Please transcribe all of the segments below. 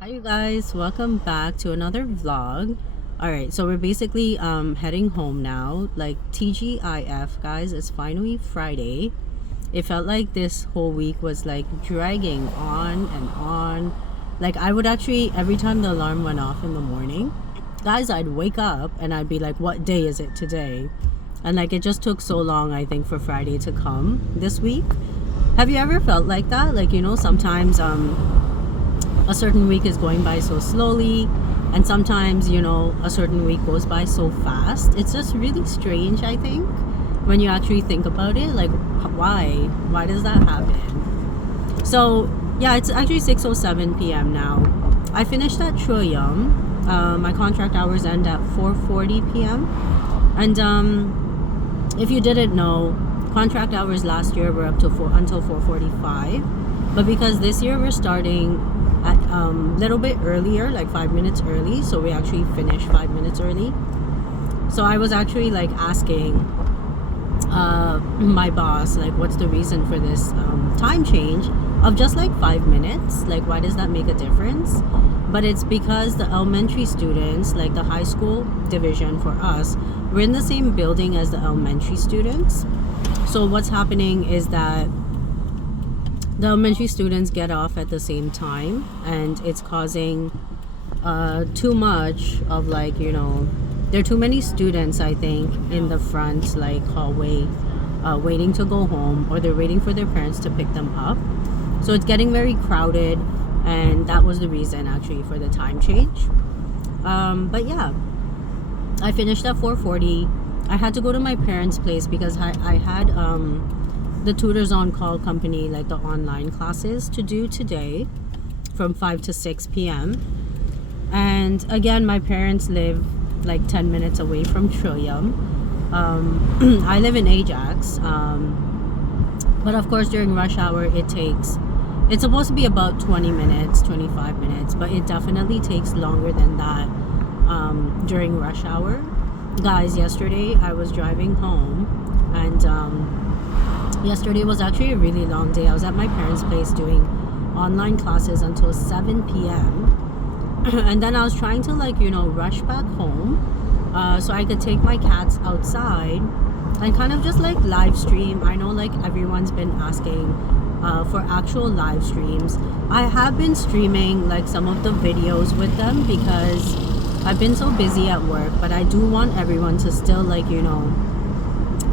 Hi you guys, welcome back to another vlog. Alright, so we're basically heading home now. Like TGIF guys, it's finally Friday. It felt like this whole week was like dragging on and on. Like I would actually, every time the alarm went off in the morning, guys, I'd wake up and I'd be like, what day is it today? And like it just took so long, I think, for Friday to come this week. Have you ever felt like that? Like, sometimes a certain week is going by so slowly, and sometimes a certain week goes by so fast. It's just really strange, I think, when you actually think about it. Like, why does that happen? So yeah, it's actually 6:07 p.m. now. I finished at Trillium. My contract hours end at 4:40 p.m. and if you didn't know, contract hours last year were up to until 4:45, but because this year we're starting at little bit earlier, like 5 minutes early, so we actually finished 5 minutes early. So I was actually like asking my boss, like, what's the reason for this time change of just like 5 minutes? Like, why does that make a difference? But it's because the elementary students, like the high school division for us, we're in the same building as the elementary students. So what's happening is that the elementary students get off at the same time, and it's causing too much of, like, there are too many students, I think, in the front like hallway, waiting to go home, or they're waiting for their parents to pick them up. So it's getting very crowded, and that was the reason actually for the time change. But yeah, I finished at 4:40. I had to go to my parents' place because I had the tutors on call company, like the online classes, to do today from 5 to 6 p.m. And again, my parents live like 10 minutes away from Trillium. I live in Ajax, but of course during rush hour it's supposed to be about 20 minutes, 25 minutes, but it definitely takes longer than that during rush hour. Guys, yesterday I was driving home, and yesterday was actually a really long day. I was at my parents' place doing online classes until 7 p.m. And then I was trying to, like, rush back home so I could take my cats outside and kind of just like live stream. I know like everyone's been asking for actual live streams. I have been streaming like some of the videos with them because I've been so busy at work, but I do want everyone to still, like,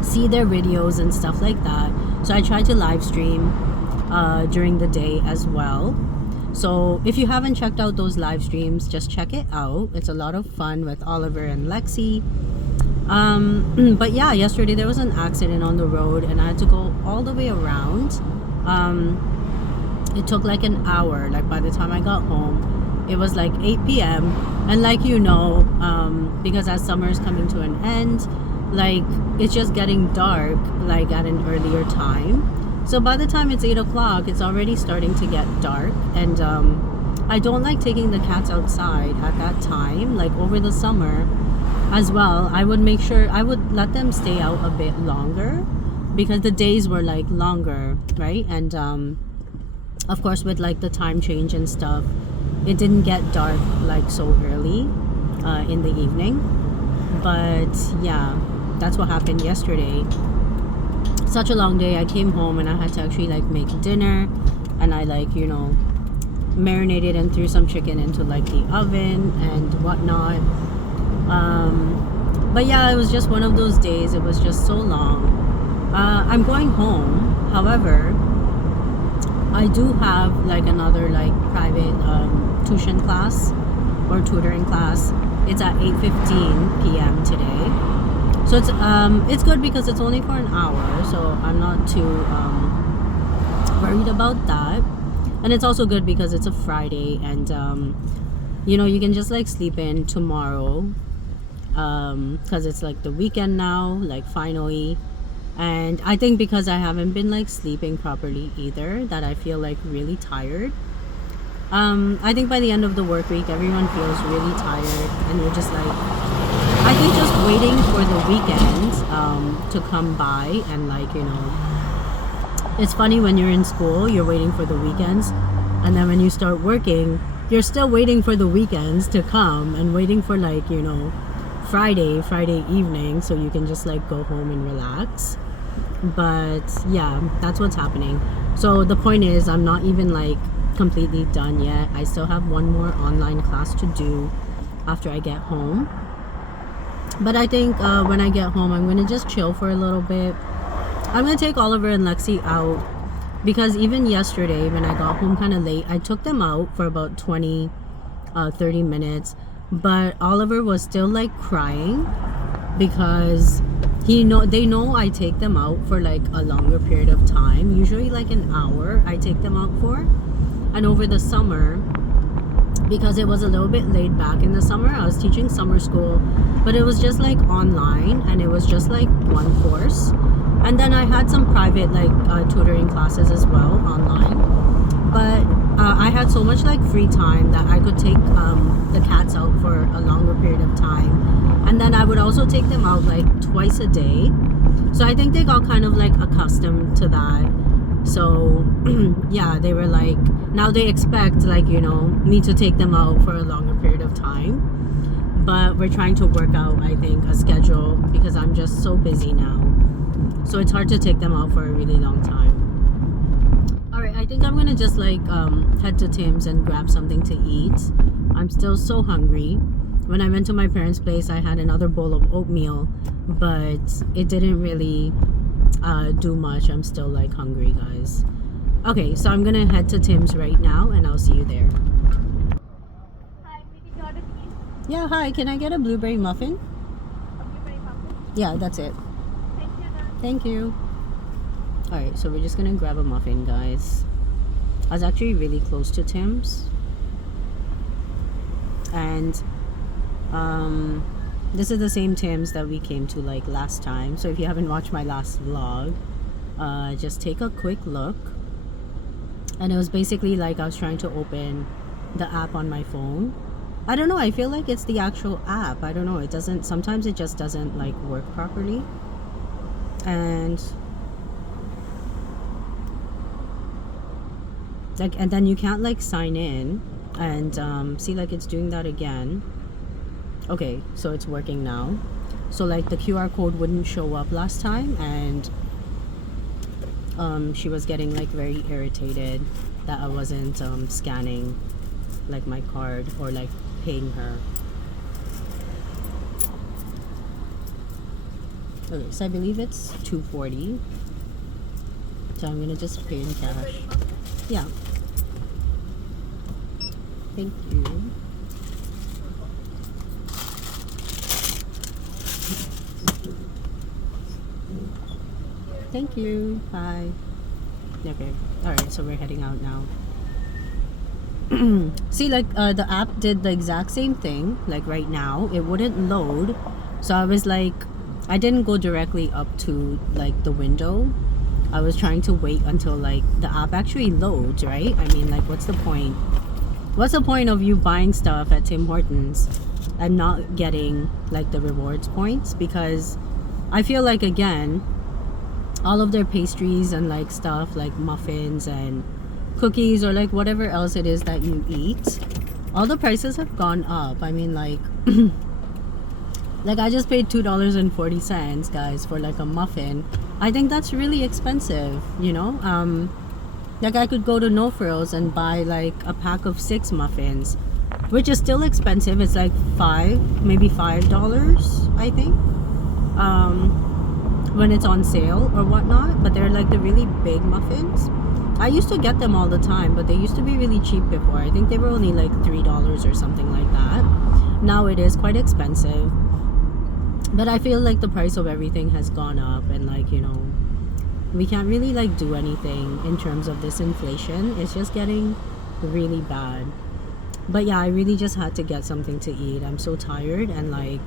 see their videos and stuff like that. So I try to live stream during the day as well. So if you haven't checked out those live streams, just check it out. It's a lot of fun with Oliver and Lexi. But yeah, yesterday there was an accident on the road and I had to go all the way around. It took like an hour. Like by the time I got home, it was like 8 p.m. And like, because as summer is coming to an end, like it's just getting dark like at an earlier time. So by the time it's 8 o'clock, it's already starting to get dark. And I don't like taking the cats outside at that time. Like over the summer as well, I would make sure I would let them stay out a bit longer because the days were like longer, right? And of course with like the time change and stuff, it didn't get dark like so early in the evening. But yeah, that's what happened yesterday. Such a long day. I came home and I had to actually like make dinner, and I like marinated and threw some chicken into like the oven and whatnot. But yeah, it was just one of those days. It was just so long. I'm going home, however I do have like another like private tuition class or tutoring class. It's at 8:15 p.m. today. So it's good because it's only for an hour, so I'm not too worried about that. And it's also good because it's a Friday, and you can just like sleep in tomorrow because it's like the weekend now, like finally. And I think because I haven't been like sleeping properly either, that I feel like really tired. I think by the end of the work week, everyone feels really tired, and you're just like, I think just waiting for the weekend to come by. And like, it's funny when you're in school, you're waiting for the weekends, and then when you start working, you're still waiting for the weekends to come and waiting for like, you know, Friday evening so you can just like go home and relax. But yeah, that's what's happening. So the point is, I'm not even like completely done yet. I still have one more online class to do after I get home. But I think when I get home, I'm gonna just chill for a little bit. I'm gonna take Oliver and Lexi out, because even yesterday when I got home kind of late, I took them out for about 30 minutes, but Oliver was still like crying because they know I take them out for like a longer period of time, usually like an hour I take them out for. And over the summer, because it was a little bit laid back in the summer, I was teaching summer school, but it was just like online, and it was just like one course. And then I had some private like tutoring classes as well online. But I had so much like free time that I could take the cats out for a longer period of time. And then I would also take them out like twice a day. So I think they got kind of like accustomed to that. So yeah, they were like, now they expect like, you know, me to take them out for a longer period of time. But we're trying to work out, I think, a schedule because I'm just so busy now. So it's hard to take them out for a really long time. Alright, I think I'm gonna just like head to Tim's and grab something to eat. I'm still so hungry. When I went to my parents' place, I had another bowl of oatmeal, but it didn't really do much. I'm still like hungry, guys. Okay, so I'm gonna head to Tim's right now and I'll see you there. Hi, we did order these. Yeah, hi, can I get a blueberry muffin? A blueberry muffin. Yeah, that's it. Thank you, then. Thank you. Alright, so we're just gonna grab a muffin, guys. I was actually really close to Tim's. And this is the same Tim's that we came to like last time. So if you haven't watched my last vlog, just take a quick look. And it was basically like I was trying to open the app on my phone. I don't know, I feel like it's the actual app. I don't know, it doesn't, sometimes it just doesn't like work properly. And like, and then you can't like sign in. And see, like it's doing that again. Okay, so it's working now. So like the QR code wouldn't show up last time, and she was getting like very irritated that I wasn't scanning like my card or like paying her. Okay, so I believe it's $2.40. So I'm gonna just pay in cash. Yeah. Thank you. Thank you. Bye. Okay. Alright, so we're heading out now. See, like the app did the exact same thing. Like right now, it wouldn't load. So I was like, I didn't go directly up to like the window. I was trying to wait until like the app actually loads, right? I mean, like, what's the point? What's the point of you buying stuff at Tim Hortons and not getting like the rewards points? Because I feel like, again, all of their pastries and like stuff like muffins and cookies or like whatever else it is that you eat, all the prices have gone up. I mean, like like I just paid $2.40, guys, for like a muffin. I think that's really expensive, you know. Like I could go to No Frills and buy like a pack of 6 muffins, which is still expensive. It's like maybe $5, I think, when it's on sale or whatnot. But they're like the really big muffins. I used to get them all the time, but they used to be really cheap before. I think they were only like $3 or something like that. Now it is quite expensive. But I feel like the price of everything has gone up, and like, you know, we can't really like do anything in terms of this inflation. It's just getting really bad. But yeah, I really just had to get something to eat. I'm so tired, and like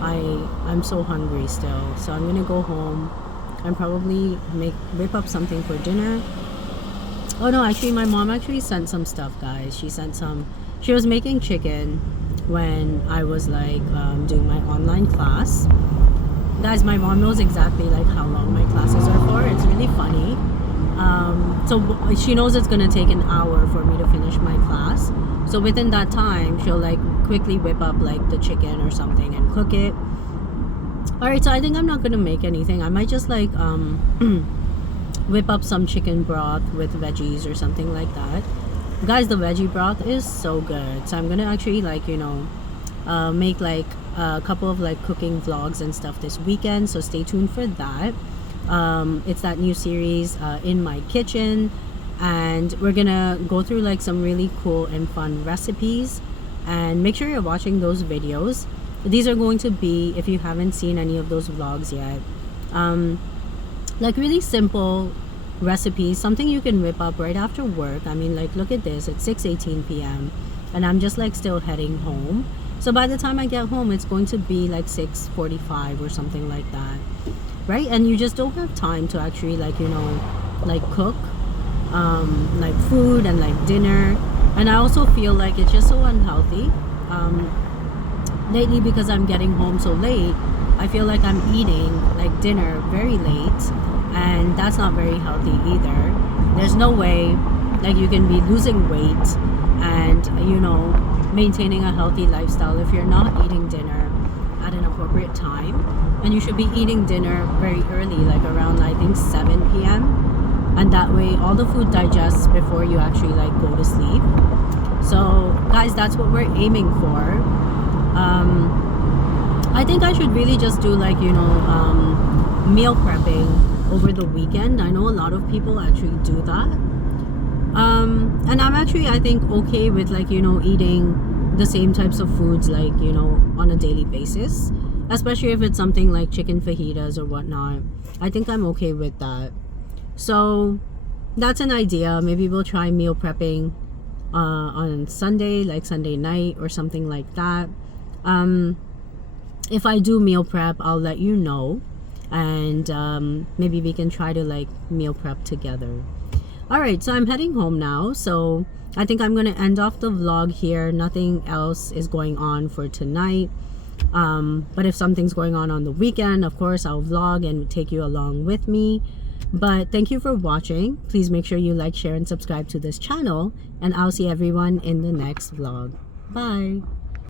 I'm so hungry still. So I'm gonna go home and probably whip up something for dinner. Oh no, actually my mom actually sent some stuff, guys. She was making chicken when I was like doing my online class. Guys, my mom knows exactly like how long my classes are for. It's really funny. So she knows it's gonna take an hour for me to finish my class. So within that time, she'll like quickly whip up like the chicken or something and cook it. All right, so I think I'm not gonna make anything. I might just like whip up some chicken broth with veggies or something like that. Guys, the veggie broth is so good. So I'm gonna actually like make like a couple of like cooking vlogs and stuff this weekend. So stay tuned for that. It's that new series in my kitchen, and we're gonna go through like some really cool and fun recipes, and make sure you're watching those videos. These are going to be, if you haven't seen any of those vlogs yet, like really simple recipes, something you can whip up right after work. I mean, like, look at this, it's 6:18 p.m. and I'm just like still heading home. So by the time I get home, it's going to be like 6:45 or something like that, right? And you just don't have time to actually like like cook like food and like dinner. And I also feel like it's just so unhealthy lately, because I'm getting home so late. I feel like I'm eating like dinner very late, and that's not very healthy either. There's no way like you can be losing weight and maintaining a healthy lifestyle if you're not eating dinner at an appropriate time. And you should be eating dinner very early, like around I think 7 p.m. and that way all the food digests before you actually like go to sleep. So guys, that's what we're aiming for. I think I should really just do like meal prepping over the weekend. I know a lot of people actually do that, and I'm actually, I think, okay with like eating the same types of foods like on a daily basis, especially if it's something like chicken fajitas or whatnot. I think I'm okay with that. So that's an idea. Maybe we'll try meal prepping on Sunday, like Sunday night or something like that. If I do meal prep, I'll let you know, and maybe we can try to like meal prep together. All right, so I'm heading home now, so I think I'm gonna end off the vlog here. Nothing else is going on for tonight, but if something's going on the weekend, of course I'll vlog and take you along with me. But thank you for watching. Please make sure you like, share, and subscribe to this channel, and I'll see everyone in the next vlog. Bye.